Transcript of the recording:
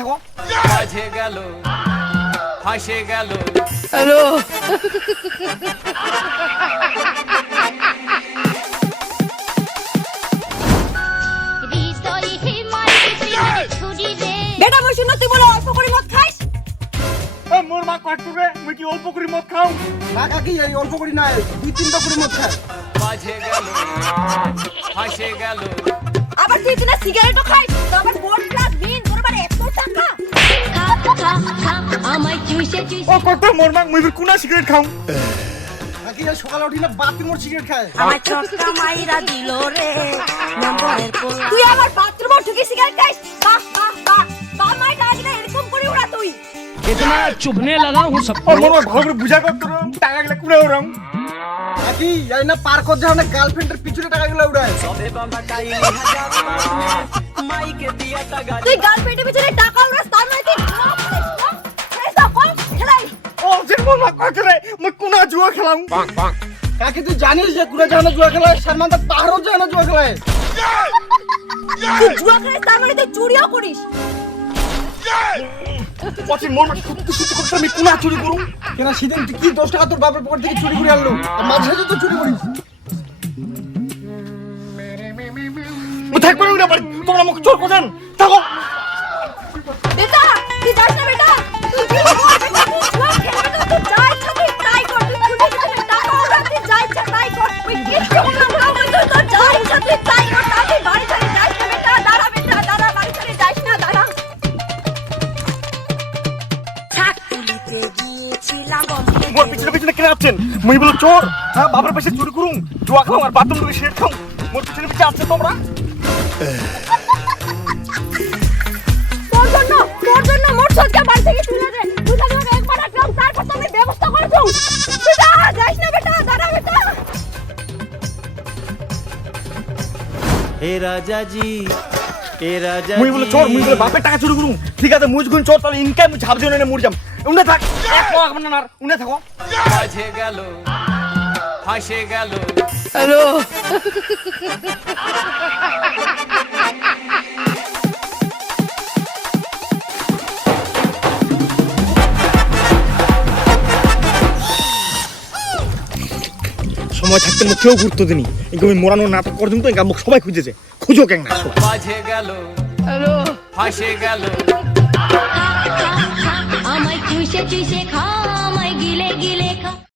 থাকো। বাজে গেল ফাঁসে গেল। হ্যালো বেটা বসে না তুই বলে অল্প করে মদ খাইস। মোর মা কটু রে মুই কি অল্প করে মদ খাও? না কাকি এই অল্প করে না 2-3টা করে মদ খায়। বাজে গেল ফাঁসে গেল। আবার তুই কিনা সিগারেটও খাইস তো আবার বোর্ড ক্লাস বিন তোর আবার এত টাকা আমায় চুইসে ও কত মোর মা মুই কোনা সিগারেট খাও? কাকি এই সকালে উঠি না বাথরুমে সিগারেট খায়। আমার চটকা মাইরা দিল রে নম্বরের পোলা তুই আমার বাথরুমে ঢুকে সিগারেট খাইস বাহ বাহ বাহ বাহ মাই ডাগলে এরকম করে উড়া তুই इतना चुभने लगा हूँ सब ও মোর মা ভালো করে বুঝা কর তোর টাকা গেলে কুড়া ওরাম। কাকি এই না পার্ক যাও না গার্লফ্রেন্ডের পিছনে টাকা গুলো উড়ায়। তুই গার্লফ্রেন্ডের পিছনে টাকা উড়াস তার মানে তুই খেলাই ও যে মোর মা কত রে মুই কোনা জুয়া খেলাম। কাকি তুই জানিস যে কুড়া যাও না জুয়া খেলায় সালমান দা পাহাড়ও যায় না জুয়া খেলায়। তুই জুয়া খেলিস তার মানে তুই চুরিও করিস পছি মোর মা সত্যি সত্যি করতে আমি কোনা চুরি করুম? কেন সেদিন তুই কি 10 টাকা তোর বাপের পকেট থেকে চুরি করে আনলো মাঝে মাঝে তো চুরি করিস। মুই থাকবে না বাড়ি তোমরা আমাকে চোর কোথান থাকো। বেটা তুই যাস না বেটা তুই কি কর বেটা তুই জুয়া খেলবি তো তুই যা ইচ্ছা তুই তাই কর তুই খুলে খুলে টাকা উড়া তুই যা ইচ্ছা তাই কর তুই কিচ্ছু না তুই তো যা ইচ্ছা তুই তাই কর তুই বাড়ি চলে যাস না বেটা দাঁড়া বেটা দাঁড়া বাড়ি চলে যাস না দাঁড়া ছাকুলিতে গিয়েছিলাম মোর পিছনে পিছনে কেন আছেন? মুই বলো চোর হ্যাঁ বাবার পয়সা চুরি করুম জুয়া খাও আর বাথরুম ঢুকে সিগারেট খাও। মোর পিছনে পিছনে আছে তোমরা। তোর জন্য মোট সজ্জা বাড়ি থেকে তুলে দে তুই যদি আমাকে একবার ডাকলাম তারপর তো আমি ব্যবস্থা করে দেব বেটা যাস না বেটা দাঁড়া বেটা হে রাজা জি হে রাজা মুই বলে চোর মুই বলে বাপের টাকা চুরি করুম। ঠিক আছে মুই যখন চোর তাহলে ইনকাম ঝাপ দিয়ে না মরে যাম। উনে থাক এক পাওয়া মানে না উনে থাকো। বাজে গেল ফাঁসে গেল। হ্যালো সময় থাকতে মুখ কেউ গুরুত্ব দিনি এগুলো মোড়ানো নাটক পর্যন্ত মুখ সবাই খুঁজেছে খুঁজো কেন না। বাজে গেল হ্যালো ফাঁসে গেল। আমায় চুষে চুষে খা আমায় গিলে গিলে খা